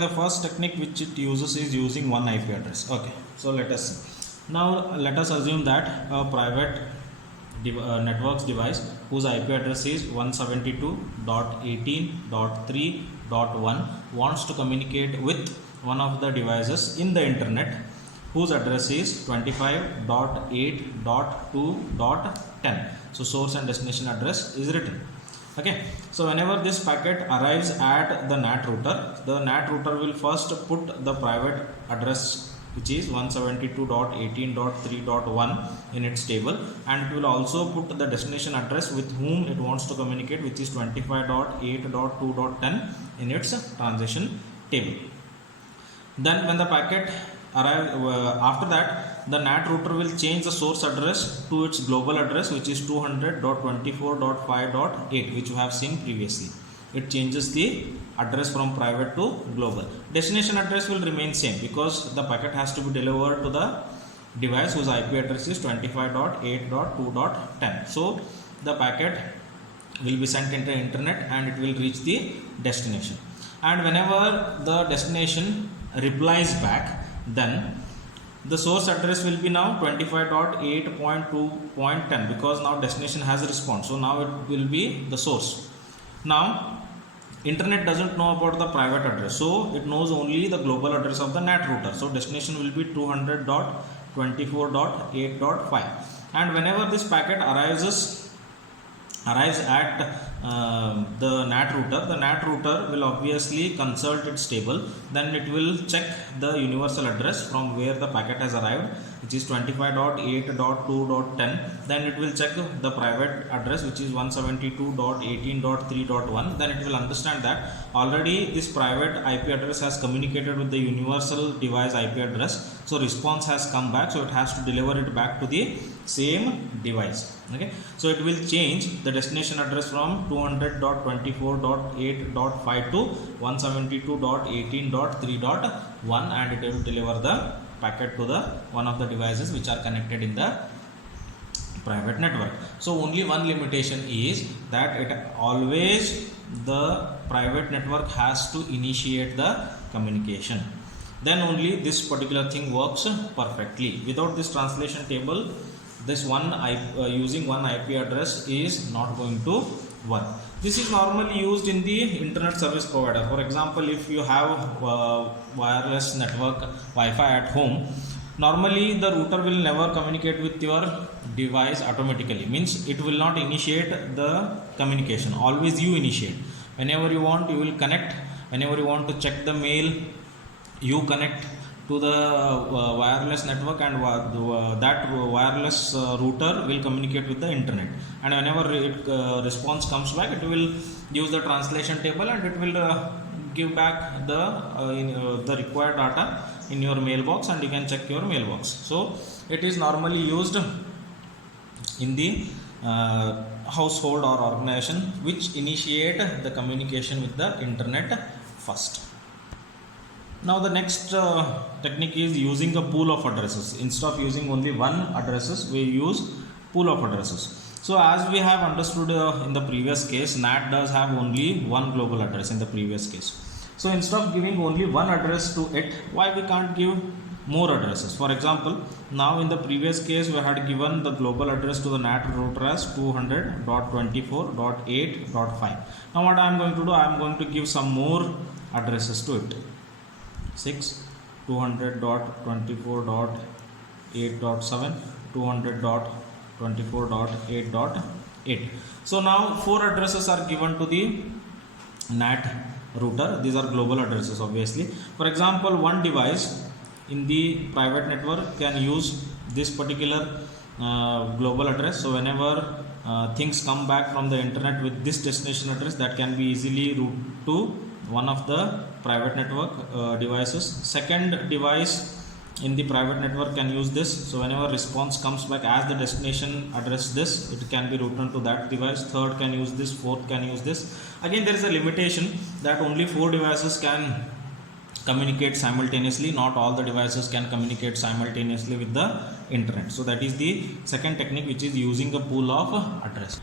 The first technique which it uses is using one IP address. Okay, so let us see. Now let us assume that a private networks device whose IP address is 172.18.3.1 wants to communicate with one of the devices in the internet whose address is 25.8.2.10. So source and destination address is written. Okay, so whenever this packet arrives at the NAT router will first put the private address which is 172.18.3.1 in its table, and it will also put the destination address with whom it wants to communicate, which is 25.8.2.10 in its transition table. Then when the packet arrives, after that the NAT router will change the source address to its global address, which is 200.24.5.8, which you have seen previously. It changes the address from private to global. Destination address will remain same because the packet has to be delivered to the device whose IP address is 25.8.2.10. So the packet will be sent into the internet and it will reach the destination. And whenever the destination replies back, then the source address will be now 25.8.2.10 because now destination has a response. So now it will be the source. Now internet doesn't know about the private address, so it knows only the global address of the NAT router. So destination will be 200.24.8.5, and whenever this packet arrives at the NAT router will obviously consult its table. Then it will check the universal address from where the packet has arrived, which is 25.8.2.10. then it will check the private address, which is 172.18.3.1. then it will understand that already this private IP address has communicated with the universal device IP address, so response has come back, so it has to deliver it back to the same device. Okay, so it will change the destination address from 200.24.8.5 to 172.18.3.1, and it will deliver the packet to the one of the devices which are connected in the private network. So only one limitation is that it always the private network has to initiate the communication. Then only this particular thing works perfectly. Without this translation table, this using one IP address is not going to work. This is normally used in the internet service provider. For example, if you have wireless network Wi-Fi at home, normally the router will never communicate with your device automatically. Means it will not initiate the communication. Always you initiate. Whenever you want, you will connect. Whenever you want to check the mail, you connect to the wireless network, and that wireless router will communicate with the internet, and whenever response comes back, it will use the translation table and it will give back the required data in your mailbox, and you can check your mailbox. So it is normally used in the household or organization which initiate the communication with the internet first. Now the next technique is using a pool of addresses. Instead of using only one addresses, we use pool of addresses. So as we have understood in the previous case, NAT does have only one global address in the previous case. So instead of giving only one address to it, why we can't give more addresses? For example, now in the previous case we had given the global address to the NAT router as 200.24.8.5. Now what I am going to do, I am going to give some more addresses to it. 200.24.8.7, 200.24.8.8. So now 4 addresses are given to the NAT router. These are global addresses obviously. For example, one device in the private network can use this particular global address. So whenever things come back from the internet with this destination address, that can be easily routed to one of the private network devices. Second device in the private network can use this. So whenever response comes back as the destination address this, it can be routed to that device. Third can use this. Fourth can use this. Again, there is a limitation that only 4 devices can communicate simultaneously. Not all the devices can communicate simultaneously with the internet. So that is the second technique, which is using a pool of address.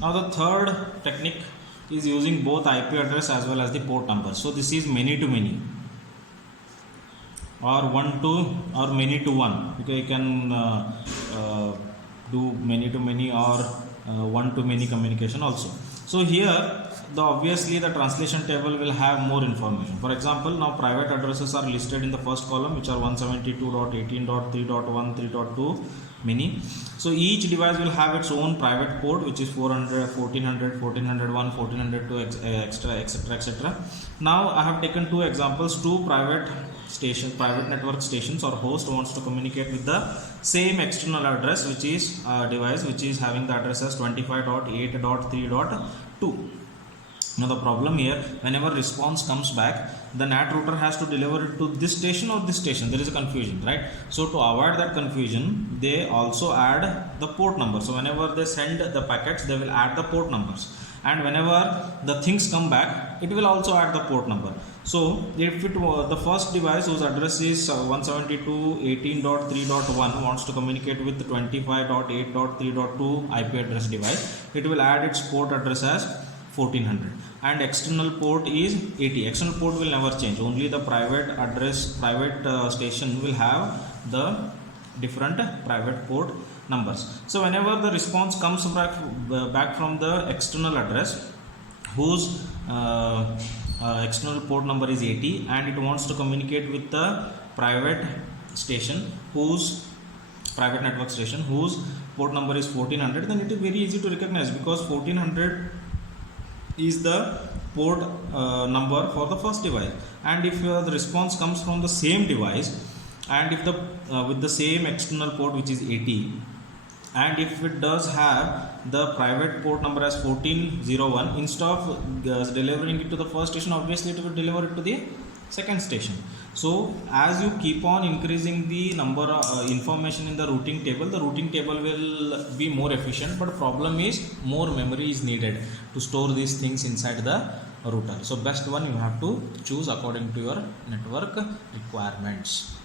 Now the third technique is using both IP address as well as the port number. So this is many to many, or one to, or many to one, because you can do many to many or one to many communication also. So here obviously the translation table will have more information. For example, now private addresses are listed in the first column, which are 172.18.3.1, 3.2 mini. So each device will have its own private port, which is 400, 1400, 1401, 1402, etc. Now I have taken two examples. Two private network stations or host wants to communicate with the same external address, which is device which is having the address as 25.8.3.2. Now the problem here, whenever response comes back, the NAT router has to deliver it to this station or this station. There is a confusion, right? So to avoid that confusion, they also add the port number. So whenever they send the packets, they will add the port numbers, and whenever the things come back, it will also add the port number. So if it the first device whose address is 172.18.3.1 wants to communicate with the 25.8.3.2 IP address device, it will add its port address as 1400, and external port is 80. External port will never change, only the private station will have the different private port numbers. So whenever the response comes back from the external address whose external port number is 80, and it wants to communicate with the private station whose private network station whose port number is 1400, then it is very easy to recognize, because 1400 is the port number for the first device. And if the response comes from the same device, and if the with the same external port, which is 80, and if it does have the private port number as 1401, instead of delivering it to the first station, obviously it will deliver it to the second station. So as you keep on increasing the number of information in the routing table will be more efficient, but problem is more memory is needed to store these things inside the router. So best one you have to choose according to your network requirements.